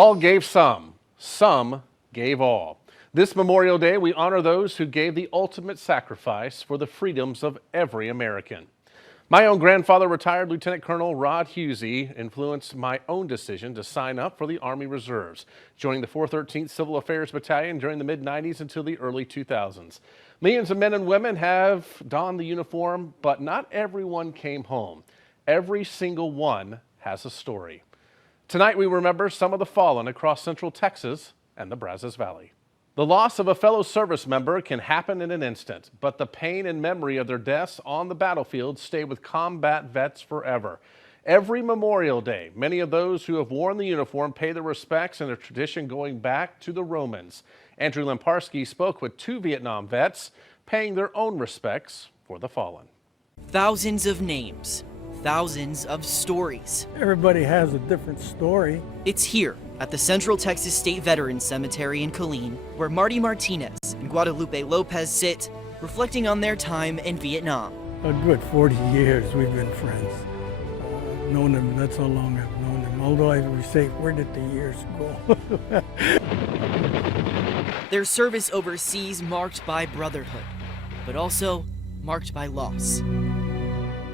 All gave some gave all. This Memorial Day, we honor those who gave the ultimate sacrifice for the freedoms of every American. My own grandfather, retired Lieutenant Colonel Rod Husey, influenced my own decision to sign up for the Army Reserves, joining the 413th Civil Affairs Battalion during the mid-90s until the early 2000s. Millions of men and women have donned the uniform, but not everyone came home. Every single one has a story. Tonight, we remember some of the fallen across Central Texas and the Brazos Valley. The loss of a fellow service member can happen in an instant, but the pain and memory of their deaths on the battlefield stay with combat vets forever. Every Memorial Day, many of those who have worn the uniform pay their respects in a tradition going back to the Romans. Andrew Lemparski spoke with 2 Vietnam vets, paying their own respects for the fallen. Thousands of names, thousands of stories. Everybody has a different story. It's here at the Central Texas State Veterans Cemetery in Killeen, where Marty Martinez and Guadalupe Lopez sit, reflecting on their time in Vietnam. A good 40 years we've been friends. Known them, that's how long I've known them. Although I would say, where did the years go? Their service overseas marked by brotherhood, but also marked by loss.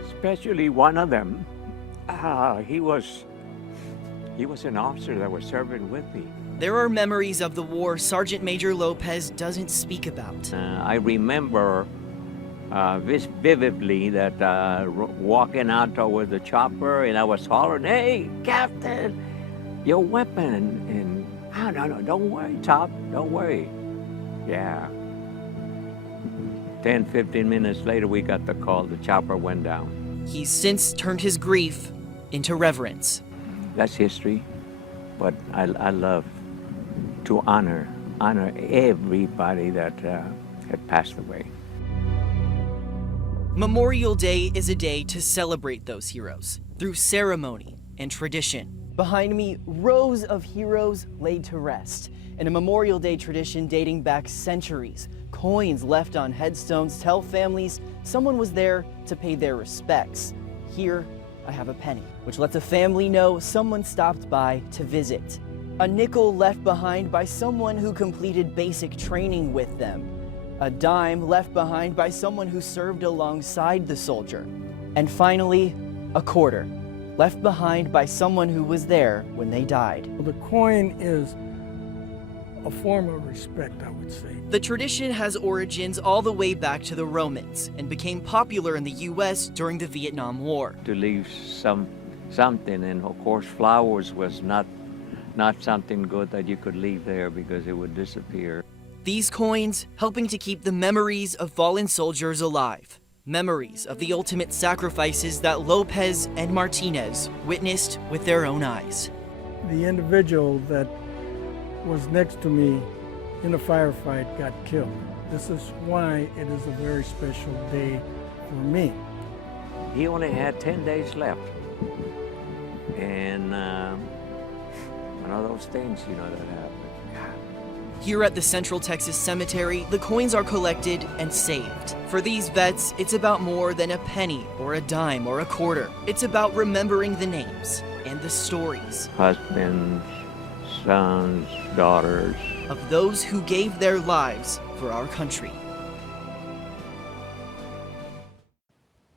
Especially one of them, he was an officer that was serving with me. There are memories of the war Sergeant Major Lopez doesn't speak about. I remember this vividly that walking out toward the chopper and I was hollering, "Hey, Captain, your weapon!" And no, don't worry, Top, don't worry. Yeah. 10, 15 minutes later, we got the call. The chopper went down. He's since turned his grief into reverence. That's history, but I love to honor everybody that had passed away. Memorial Day is a day to celebrate those heroes through ceremony and tradition. Behind me, rows of heroes laid to rest in a Memorial Day tradition dating back centuries. Coins left on headstones tell families someone was there to pay their respects. Here, I have a penny, which lets a family know someone stopped by to visit. A nickel left behind by someone who completed basic training with them. A dime left behind by someone who served alongside the soldier. And finally, a quarter left behind by someone who was there when they died. The coin is a form of respect, I would say. The tradition has origins all the way back to the Romans and became popular in the U.S. during the Vietnam War. To leave something, and of course flowers was not something good that you could leave there because it would disappear. These coins helping to keep the memories of fallen soldiers alive. Memories of the ultimate sacrifices that Lopez and Martinez witnessed with their own eyes. The individual that was next to me in a firefight got killed. This is why it is a very special day for me. He only had 10 days left. And one of those things, that happened. Here at the Central Texas Cemetery, the coins are collected and saved. For these vets, it's about more than a penny or a dime or a quarter. It's about remembering the names and the stories. Husbands, sons, daughters. Of those who gave their lives for our country.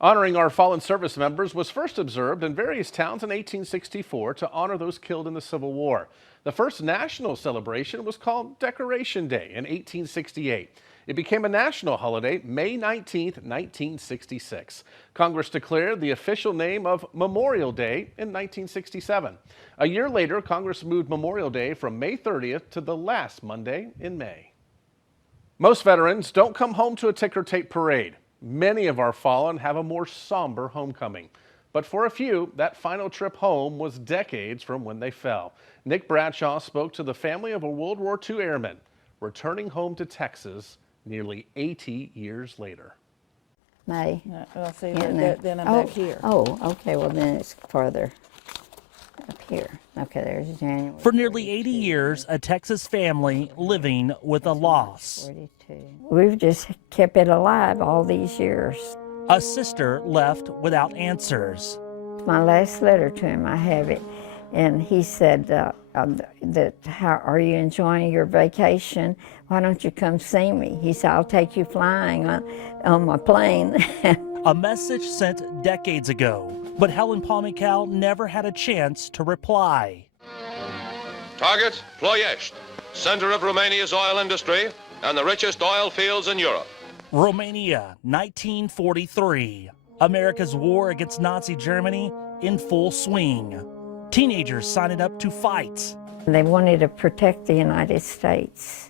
Honoring our fallen service members was first observed in various towns in 1864 to honor those killed in the Civil War. The first national celebration was called Decoration Day in 1868. It became a national holiday May 19, 1966. Congress declared the official name of Memorial Day in 1967. A year later, Congress moved Memorial Day from May 30th to the last Monday in May. Most veterans don't come home to a ticker tape parade. Many of our fallen have a more somber homecoming. But for a few, that final trip home was decades from when they fell. Nick Bradshaw spoke to the family of a World War II airman returning home to Texas nearly 80 years later. May. Well, see, then I'm back here. Oh, okay, well then it's farther up here. Okay, there's January. For nearly 80 years, a Texas family living with a loss. 42. We've just kept it alive all these years. A sister left without answers. My last letter to him, I have it, and he said, how are you enjoying your vacation? Why don't you come see me? He said, I'll take you flying on my plane. A message sent decades ago, but Helen Palmical never had a chance to reply. Target, Ploiești, center of Romania's oil industry and the richest oil fields in Europe. Romania, 1943. America's war against Nazi Germany in full swing. Teenagers signing up to fight. They wanted to protect the United States.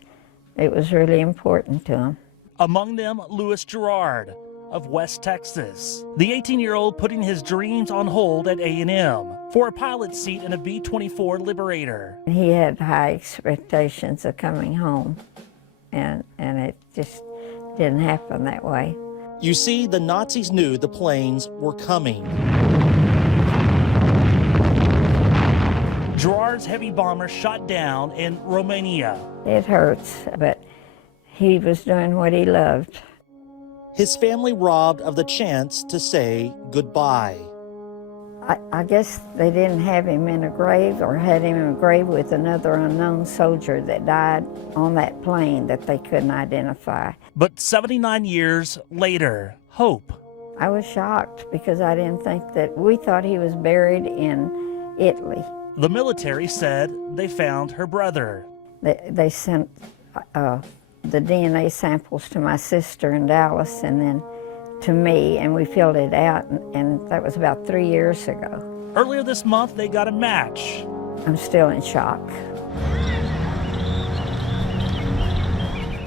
It was really important to them. Among them, Louis Gerard of West Texas, the 18-year-old putting his dreams on hold at A&M for a pilot seat in a B-24 Liberator. He had high expectations of coming home, and it just didn't happen that way. You see, the Nazis knew the planes were coming. Gerard's heavy bomber shot down in Romania. It hurts, but he was doing what he loved. His family robbed of the chance to say goodbye. I guess they didn't have him in a grave, or had him in a grave with another unknown soldier that died on that plane that they couldn't identify. But 79 years later, hope. I was shocked because I didn't think that, we thought he was buried in Italy. The military said they found her brother. They sent the DNA samples to my sister in Dallas and then to me, and we filled it out, and that was about 3 years ago. Earlier this month, they got a match. I'm still in shock.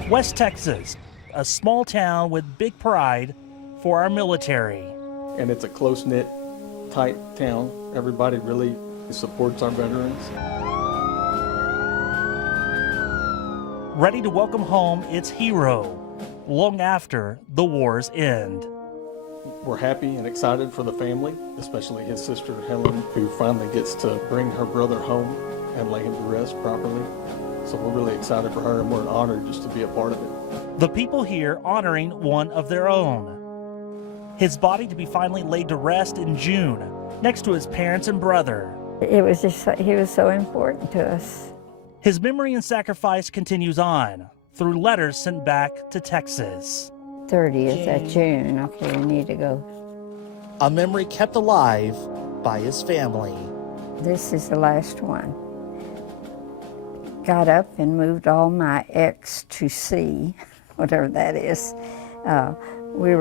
West Texas, a small town with big pride for our military. And it's a close-knit, tight town. Everybody really supports our veterans. Ready to welcome home its hero long after the war's end. We're happy and excited for the family, especially his sister Helen, who finally gets to bring her brother home and lay him to rest properly. So we're really excited for her, and we're honored just to be a part of it. The people here honoring one of their own. His body to be finally laid to rest in June, next to his parents and brother. It was just, he was so important to us. His memory and sacrifice continues on through letters sent back to Texas. 30th of June, okay, we need to go. A memory kept alive by his family. This is the last one. Got up and moved all my X to C, whatever that is. We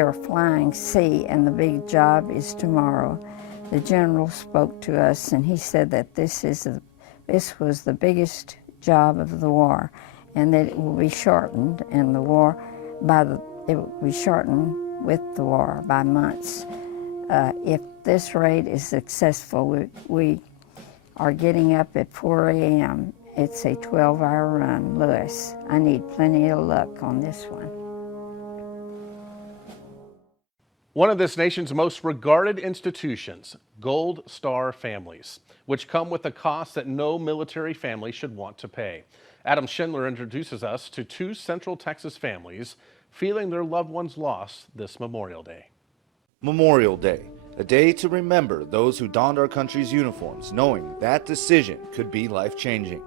are flying C, and the big job is tomorrow. The general spoke to us, and he said that this was the biggest job of the war, and that it will be shortened, and the war it will be shortened with the war by months. If this raid is successful, we are getting up at 4 a.m. It's a 12-hour run. Louis, I need plenty of luck on this one. One of this nation's most regarded institutions, Gold Star families, which come with a cost that no military family should want to pay. Adam Schindler introduces us to two Central Texas families feeling their loved ones lost this Memorial Day. Memorial Day, a day to remember those who donned our country's uniforms, knowing that decision could be life-changing.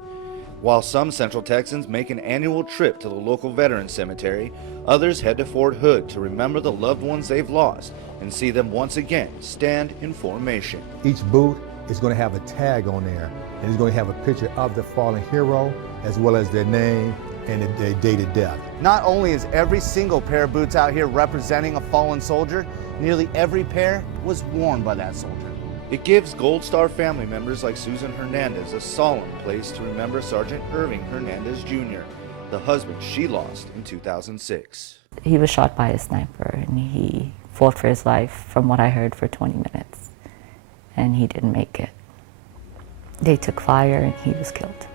While some Central Texans make an annual trip to the local veterans cemetery, others head to Fort Hood to remember the loved ones they've lost and see them once again stand in formation. Each booth is going to have a tag on there, and it's going to have a picture of the fallen hero as well as their name and their date of death. Not only is every single pair of boots out here representing a fallen soldier, nearly every pair was worn by that soldier. It gives Gold Star family members like Susan Hernandez a solemn place to remember Sergeant Irving Hernandez Jr., the husband she lost in 2006. He was shot by a sniper, and he fought for his life, from what I heard, for 20 minutes, and he didn't make it. They took fire, and he was killed.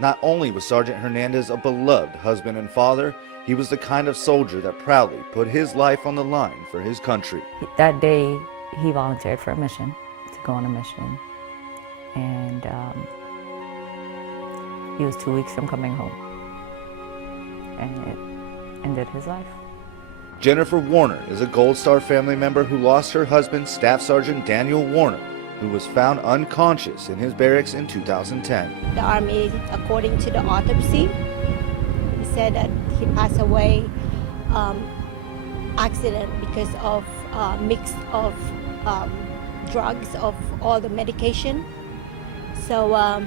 Not only was Sergeant Hernandez a beloved husband and father, he was the kind of soldier that proudly put his life on the line for his country. That day, he volunteered for a mission, to go on a mission, and he was 2 weeks from coming home, and it ended his life. Jennifer Warner is a Gold Star family member who lost her husband, Staff Sergeant Daniel Warner, who was found unconscious in his barracks in 2010. The Army, according to the autopsy, said that he passed away accident because of mix of drugs, of all the medication. So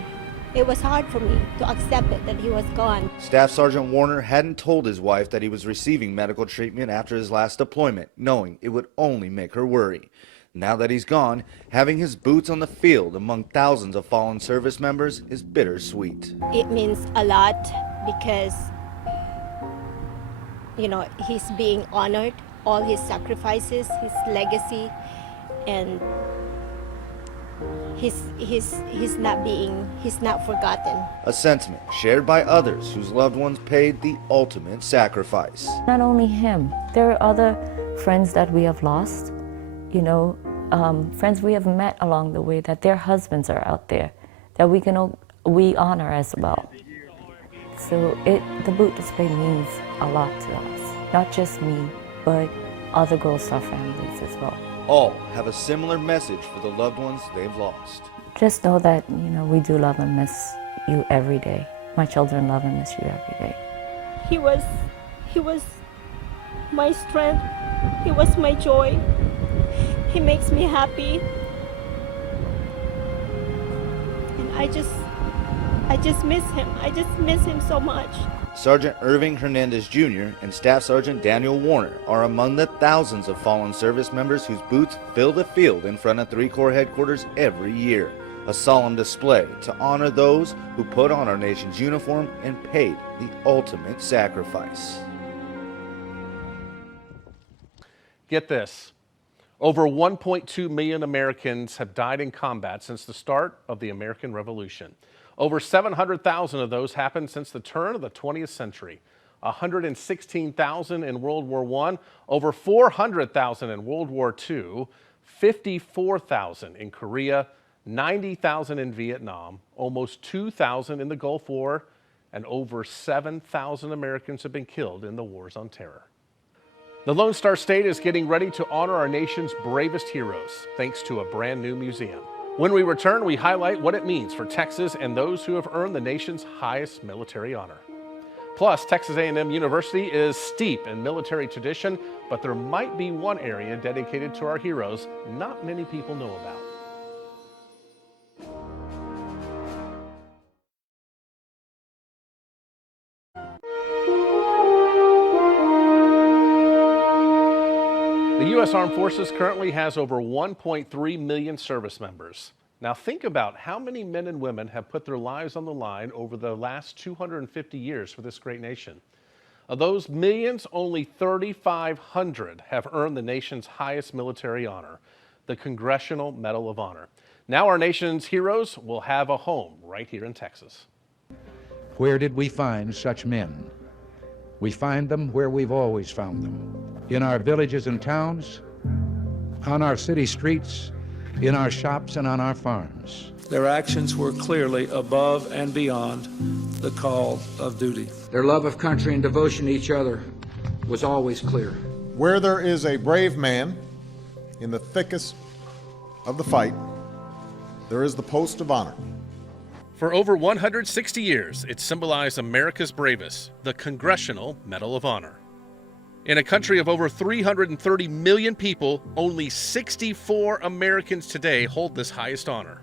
it was hard for me to accept it that he was gone. Staff Sergeant Warner hadn't told his wife that he was receiving medical treatment after his last deployment, knowing it would only make her worry. Now that he's gone, having his boots on the field among thousands of fallen service members is bittersweet. It means a lot because, you know, he's being honored, all his sacrifices, his legacy, and he's not forgotten. A sentiment shared by others whose loved ones paid the ultimate sacrifice. Not only him, there are other friends that we have lost, you know, friends we have met along the way that their husbands are out there that we honor as well. So the boot display means a lot to us, not just me, but other Gold Star families as well. All have a similar message for the loved ones they've lost. Just know that, you know, we do love and miss you every day. My children love and miss you every day. He was my strength. He was my joy. He makes me happy. And I just miss him. I just miss him so much. Sergeant Irving Hernandez Jr. and Staff Sergeant Daniel Warner are among the thousands of fallen service members whose boots fill the field in front of 3 Corps headquarters every year. A solemn display to honor those who put on our nation's uniform and paid the ultimate sacrifice. Get this. Over 1.2 million Americans have died in combat since the start of the American Revolution. Over 700,000 of those happened since the turn of the 20th century. 116,000 in World War I, over 400,000 in World War II, 54,000 in Korea, 90,000 in Vietnam, almost 2,000 in the Gulf War, and over 7,000 Americans have been killed in the wars on terror. The Lone Star State is getting ready to honor our nation's bravest heroes, thanks to a brand new museum. When we return, we highlight what it means for Texas and those who have earned the nation's highest military honor. Plus, Texas A&M University is steep in military tradition, but there might be one area dedicated to our heroes not many people know about. The U.S. Armed Forces currently has over 1.3 million service members. Now think about how many men and women have put their lives on the line over the last 250 years for this great nation. Of those millions, only 3,500 have earned the nation's highest military honor, the Congressional Medal of Honor. Now our nation's heroes will have a home right here in Texas. Where did we find such men? We find them where we've always found them, in our villages and towns, on our city streets, in our shops and on our farms. Their actions were clearly above and beyond the call of duty. Their love of country and devotion to each other was always clear. Where there is a brave man in the thickest of the fight, there is the post of honor. For over 160 years, it symbolized America's bravest, the Congressional Medal of Honor. In a country of over 330 million people, only 64 Americans today hold this highest honor.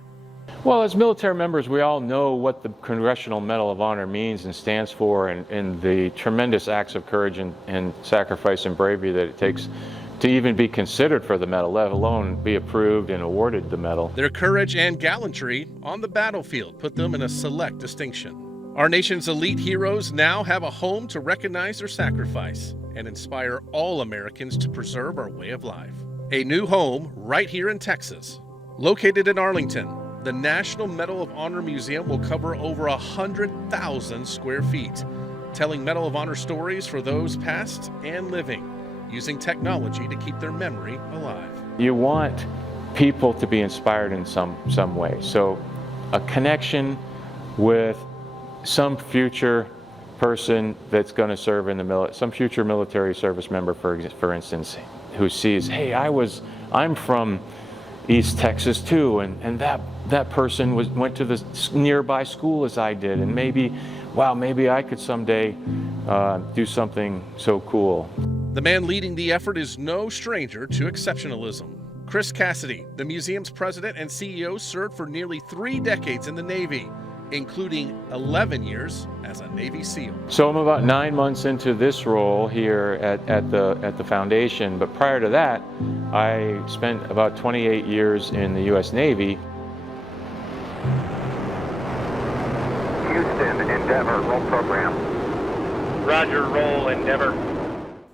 Well, as military members, we all know what the Congressional Medal of Honor means and stands for, and the tremendous acts of courage and sacrifice and bravery that it takes to even be considered for the medal, let alone be approved and awarded the medal. Their courage and gallantry on the battlefield put them in a select distinction. Our nation's elite heroes now have a home to recognize their sacrifice and inspire all Americans to preserve our way of life. A new home right here in Texas. Located in Arlington, the National Medal of Honor Museum will cover over 100,000 square feet, telling Medal of Honor stories for those past and living, using technology to keep their memory alive. You want people to be inspired in some way. So a connection with some future person that's going to serve in the military, some future military service member, for instance, who sees, hey, I'm from, East Texas too, and that person went to the nearby school as I did, and maybe I could someday do something so cool. The man leading the effort is no stranger to exceptionalism. Chris Cassidy, the museum's president and CEO, served for nearly 3 decades in the Navy, including 11 years as a Navy SEAL. So I'm about 9 months into this role here at the foundation, but prior to that, I spent about 28 years in the U.S. Navy. Houston, Endeavor, roll program. Roger, roll, Endeavor.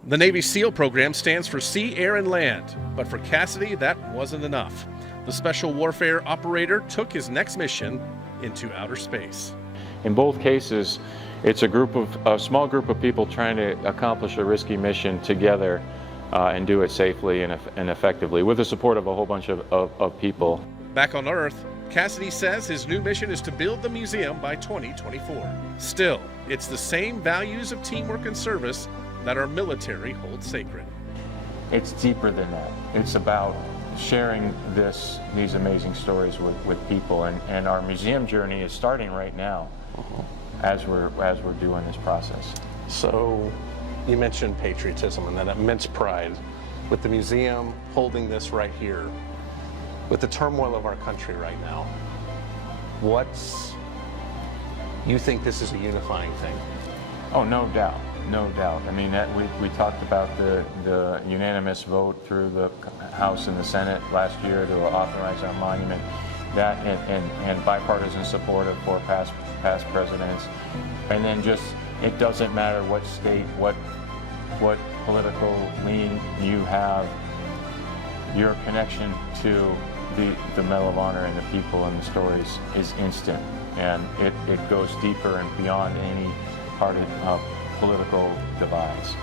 The Navy SEAL program stands for Sea, Air, and Land, but for Cassidy, that wasn't enough. The Special Warfare Operator took his next mission into outer space. In both cases, it's a small group of people trying to accomplish a risky mission together and do it safely and effectively with the support of a whole bunch of people. Back on Earth, Cassidy says his new mission is to build the museum by 2024. Still, it's the same values of teamwork and service that our military holds sacred. It's deeper than that. It's about sharing these amazing stories with people, and our museum journey is starting right now as we're doing this process. So you mentioned patriotism and that immense pride. With the museum holding this right here, with the turmoil of our country right now, you think this is a unifying thing? Oh, no doubt. No doubt. I mean, we talked about the unanimous vote through the House and the Senate last year to authorize our monument, that and bipartisan support of 4 past presidents, and then just it doesn't matter what state, what political lean you have, your connection to the Medal of Honor and the people and the stories is instant, and it goes deeper and beyond any part of political divides.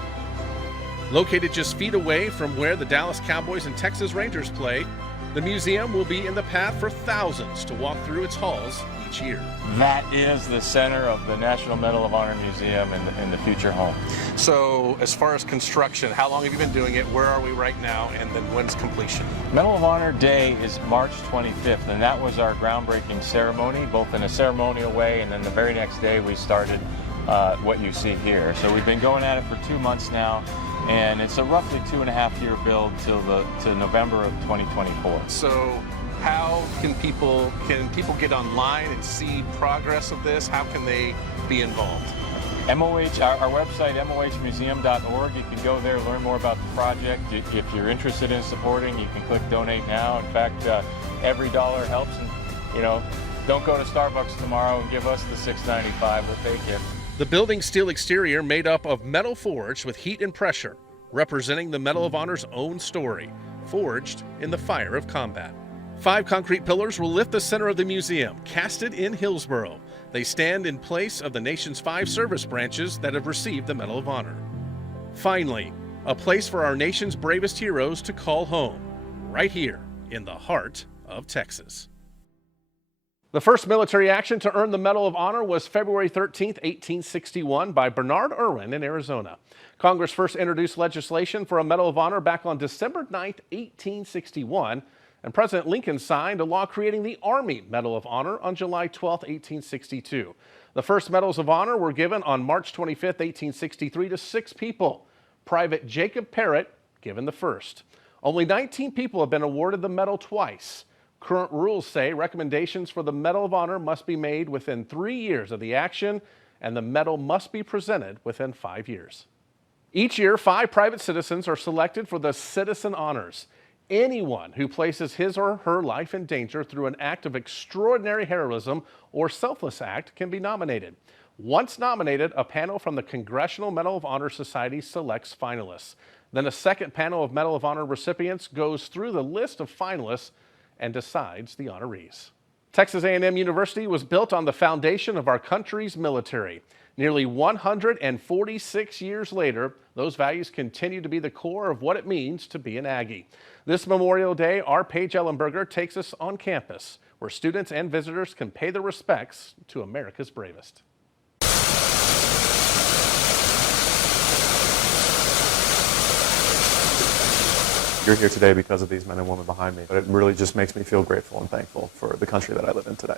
Located just feet away from where the Dallas Cowboys and Texas Rangers play, the museum will be in the path for thousands to walk through its halls each year. That is the center of the National Medal of Honor Museum and the future home. So as far as construction, how long have you been doing it? Where are we right now? And then when's completion? Medal of Honor Day is March 25th, and that was our groundbreaking ceremony, both in a ceremonial way, and then the very next day we started what you see here. So we've been going at it for 2 months now, and it's a roughly 2.5-year build to November of 2024. So how can people get online and see progress of this? How can they be involved? MOH, our website, mohmuseum.org. You can go there, learn more about the project. If you're interested in supporting, you can click Donate Now. In fact, every dollar helps, and don't go to Starbucks tomorrow and give us the $6.95. We'll take it. The building's steel exterior made up of metal forged with heat and pressure, representing the Medal of Honor's own story, forged in the fire of combat. 5 concrete pillars will lift the center of the museum, casted in Hillsboro. They stand in place of the nation's 5 service branches that have received the Medal of Honor. Finally, a place for our nation's bravest heroes to call home, right here in the heart of Texas. The first military action to earn the Medal of Honor was February 13, 1861, by Bernard Irwin in Arizona. Congress first introduced legislation for a Medal of Honor back on December 9, 1861, and President Lincoln signed a law creating the Army Medal of Honor on July 12, 1862. The first Medals of Honor were given on March 25, 1863 to 6 people. Private Jacob Parrott given the first. Only 19 people have been awarded the medal twice. Current rules say recommendations for the Medal of Honor must be made within 3 years of the action, and the medal must be presented within 5 years. Each year, 5 private citizens are selected for the Citizen Honors. Anyone who places his or her life in danger through an act of extraordinary heroism or selfless act can be nominated. Once nominated, a panel from the Congressional Medal of Honor Society selects finalists. Then a second panel of Medal of Honor recipients goes through the list of finalists and decides the honorees. Texas A&M University was built on the foundation of our country's military. Nearly 146 years later, those values continue to be the core of what it means to be an Aggie. This Memorial Day, our Paige Ellenberger takes us on campus, where students and visitors can pay their respects to America's bravest. You're here today because of these men and women behind me, but it really just makes me feel grateful and thankful for the country that I live in today.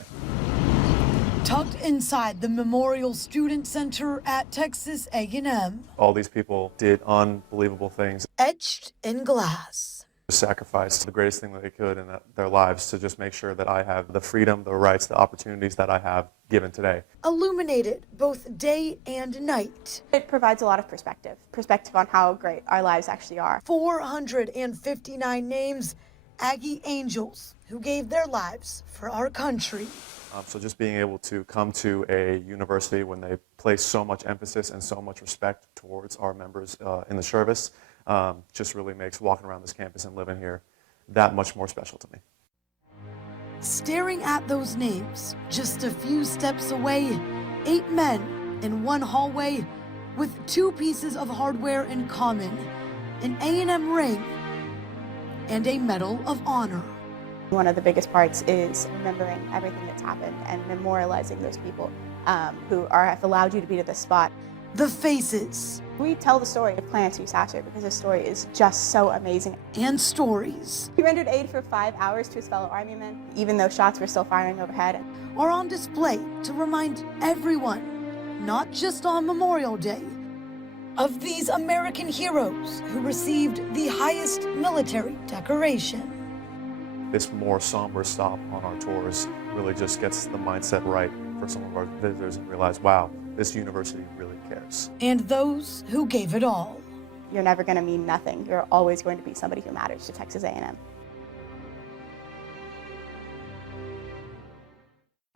Tucked inside the Memorial Student Center at Texas A&M. All these people did unbelievable things. Etched in glass. Sacrificed the greatest thing that they could in their lives to just make sure that I have the freedom, the rights, the opportunities that I have given today. Illuminated both day and night. It provides a lot of perspective on how great our lives actually are. 459 names, Aggie Angels, who gave their lives for our country. So just being able to come to a university when they place so much emphasis and so much respect towards our members in the service just really makes walking around this campus and living here that much more special to me. Staring at those names, just a few steps away, 8 men in one hallway with 2 pieces of hardware in common, an A&M ring and a Medal of Honor. One of the biggest parts is remembering everything that's happened and memorializing those people who have allowed you to be to this spot. The faces. We tell the story of Clarence Hugh Sasser because his story is just so amazing. And stories. He rendered aid for 5 hours to his fellow Army men, even though shots were still firing overhead. Are on display to remind everyone, not just on Memorial Day, of these American heroes who received the highest military decoration. This more somber stop on our tours really just gets the mindset right for some of our visitors and realize, wow, this university really cares. And those who gave it all. You're never going to mean nothing. You're always going to be somebody who matters to Texas A&M.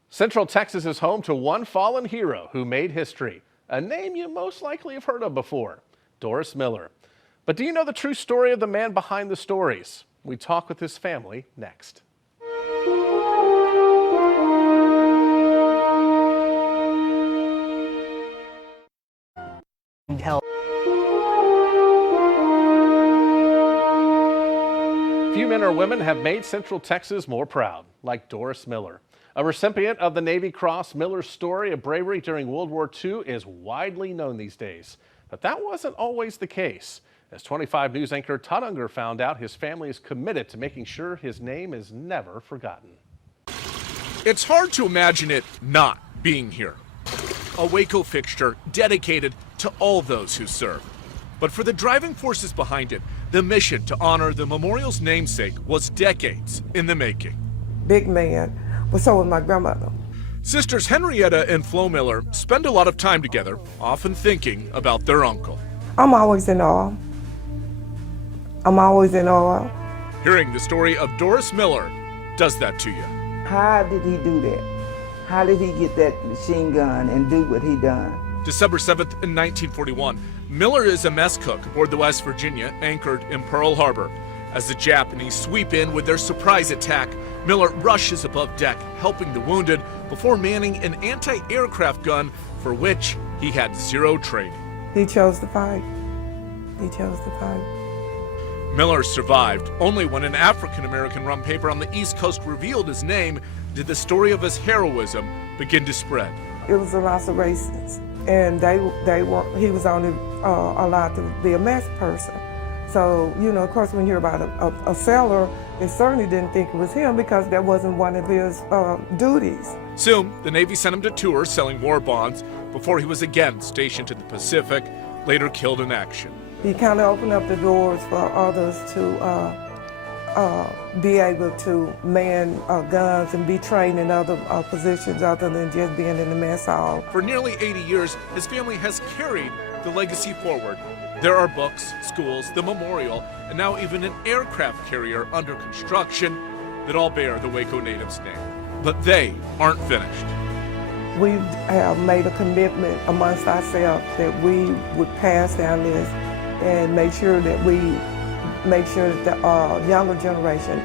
Central Texas is home to one fallen hero who made history, a name you most likely have heard of before, Doris Miller. But do you know the true story of the man behind the stories? We talk with his family next. Few men or women have made Central Texas more proud, like Doris Miller. A recipient of the Navy Cross, Miller's story of bravery during World War II is widely known these days. But that wasn't always the case. As 25 News anchor Todd Unger found out, his family is committed to making sure his name is never forgotten. It's hard to imagine it not being here. A Waco fixture dedicated to all those who serve. But for the driving forces behind it, the mission to honor the memorial's namesake was decades in the making. Big man, but so was my grandmother. Sisters Henrietta and Flo Miller spend a lot of time together, often thinking about their uncle. I'm always in awe. I'm always in awe. Hearing the story of Doris Miller does that to you. How did he do that? How did he get that machine gun and do what he done? December 7th in 1941, Miller is a mess cook aboard the West Virginia, anchored in Pearl Harbor. As the Japanese sweep in with their surprise attack, Miller rushes above deck, helping the wounded before manning an anti-aircraft gun for which he had zero training. He chose to fight. He chose to fight. Miller survived. Only when an African-American run paper on the East Coast revealed his name did the story of his heroism begin to spread. It was a lot of racists, and he was only allowed to be a mess person. So, you know, of course, when you hear about a sailor, they certainly didn't think it was him because that wasn't one of his duties. Soon, the Navy sent him to tour selling war bonds before he was again stationed to the Pacific, later killed in action. He kind of opened up the doors for others to be able to man guns and be trained in other positions other than just being in the mess hall. For nearly 80 years, his family has carried the legacy forward. There are books, schools, the memorial, and now even an aircraft carrier under construction that all bear the Waco natives' name. But they aren't finished. We have made a commitment amongst ourselves that we would pass down this and make sure that the younger generation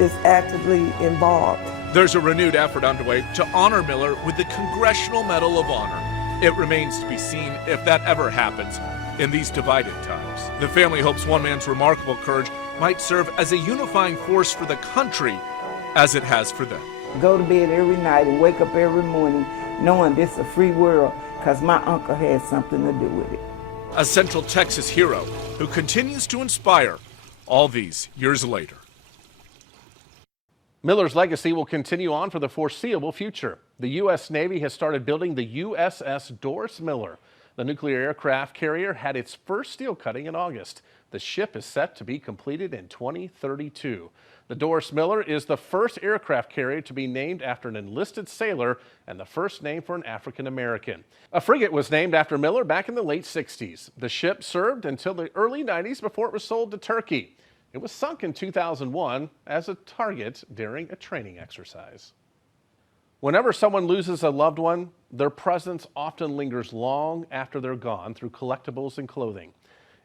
is actively involved. There's a renewed effort underway to honor Miller with the Congressional Medal of Honor. It remains to be seen if that ever happens in these divided times. The family hopes one man's remarkable courage might serve as a unifying force for the country as it has for them. Go to bed every night and wake up every morning knowing this is a free world because my uncle had something to do with it. A Central Texas hero who continues to inspire All these years later. Miller's legacy will continue on for the foreseeable future. The U.S. Navy has started building the USS Doris Miller. The nuclear aircraft carrier had its first steel cutting in August. The ship is set to be completed in 2032. The Doris Miller is the first aircraft carrier to be named after an enlisted sailor and the first name for an African American. A frigate was named after Miller back in the late 60s. The ship served until the early 90s before it was sold to Turkey. It was sunk in 2001 as a target during a training exercise. Whenever someone loses a loved one, their presence often lingers long after they're gone through collectibles and clothing.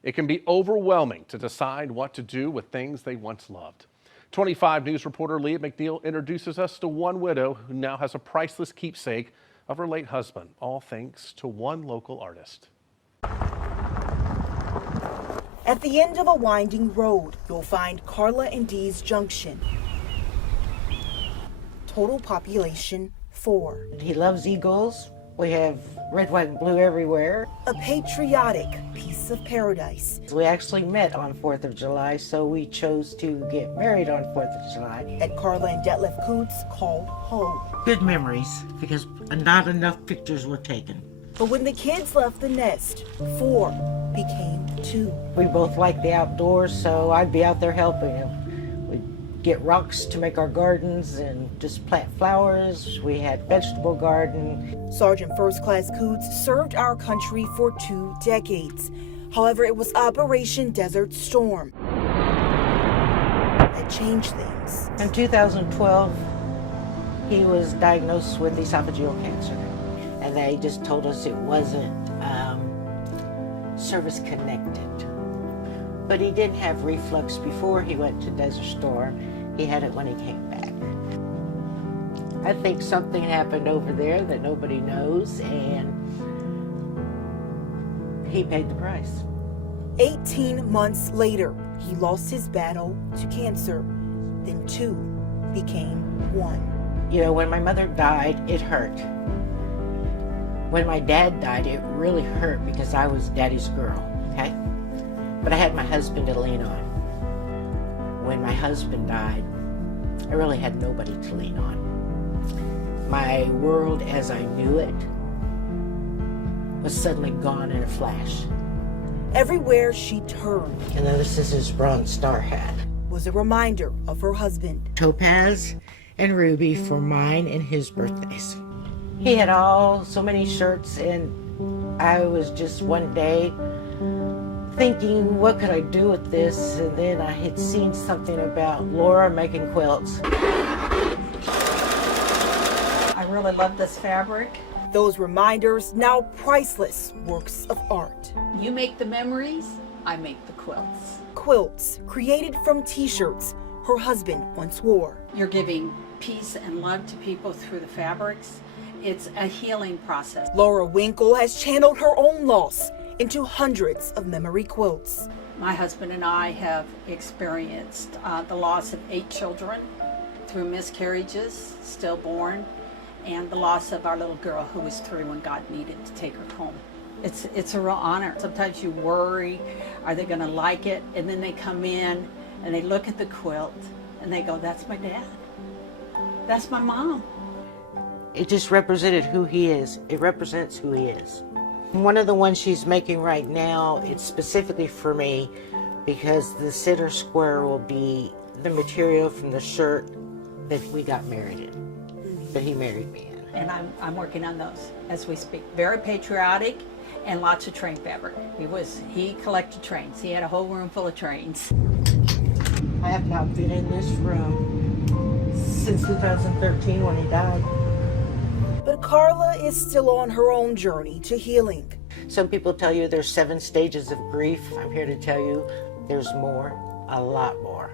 It can be overwhelming to decide what to do with things they once loved. 25 News reporter Leah McNeil introduces us to one widow who now has a priceless keepsake of her late husband, all thanks to one local artist. At the end of a winding road, you'll find Carla and Dee's Junction. Total population 4. He loves eagles. We have red, white, and blue everywhere. A patriotic piece of paradise. We actually met on 4th of July, so we chose to get married on 4th of July. At Carla and Detlef Coots called home. Good memories, because not enough pictures were taken. But when the kids left the nest, 4 became 2. We both like the outdoors, so I'd be out there helping him. We'd get rocks to make our gardens and just plant flowers. We had vegetable garden. Sergeant First Class Coots served our country for 2 decades. However, it was Operation Desert Storm that changed things. In 2012, he was diagnosed with esophageal cancer. And they just told us it wasn't service connected. But he didn't have reflux before he went to Desert Storm. He had it when he came back. I think something happened over there that nobody knows, and he paid the price. 18 months later, he lost his battle to cancer. Then 2 became 1. You know, when my mother died, it hurt. When my dad died, it really hurt because I was daddy's girl, okay? But I had my husband to lean on. When my husband died, I really had nobody to lean on. My world as I knew it was suddenly gone in a flash. Everywhere she turned, And then this is his Bronze Star hat. was a reminder of her husband. Topaz and ruby for mine and his birthdays. He had so many shirts, and I was just one day thinking, what could I do with this? And then I had seen something about Laura making quilts. I really love this fabric. Those reminders, now priceless works of art. You make the memories, I make the quilts. Quilts created from t-shirts her husband once wore. You're giving peace and love to people through the fabrics. It's a healing process. Laura Winkle has channeled her own loss into hundreds of memory quilts. My husband and I have experienced the loss of 8 children through miscarriages, stillborn, and the loss of our little girl who was 3 when God needed to take her home. It's a real honor. Sometimes you worry, are they going to like it? And then they come in and they look at the quilt and they go, that's my dad. That's my mom. It just represented who he is. It represents who he is. One of the ones she's making right now, it's specifically for me because the center square will be the material from the shirt that we got married in, that he married me in. And I'm working on those as we speak. Very patriotic and lots of train fabric. He collected trains. He had a whole room full of trains. I have not been in this room since 2013 when he died. But Carla is still on her own journey to healing. Some people tell you there's 7 stages of grief. I'm here to tell you there's more, a lot more.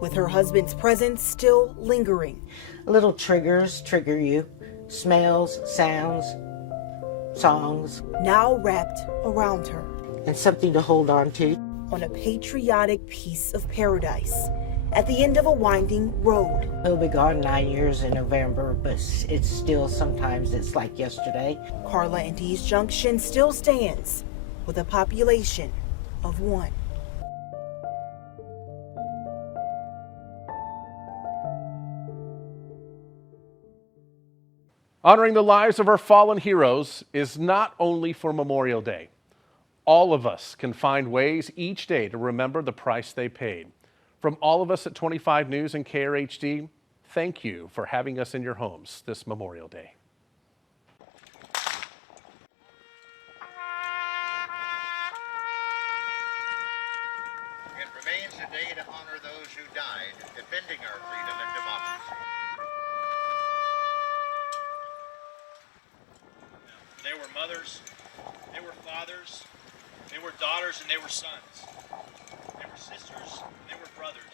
With her husband's presence still lingering. Little triggers trigger you. Smells, sounds, songs. Now wrapped around her. And something to hold on to. On a patriotic piece of paradise. At the end of a winding road. He'll be gone 9 years in November, but it's still sometimes it's like yesterday. Carla and Dee's Junction still stands with a population of 1. Honoring the lives of our fallen heroes is not only for Memorial Day. All of us can find ways each day to remember the price they paid. From all of us at 25 News and KRHD, thank you for having us in your homes this Memorial Day. It remains a day to honor those who died defending our freedom and democracy. They were mothers, they were fathers, they were daughters, and they were sons. They were sisters, and they were brothers.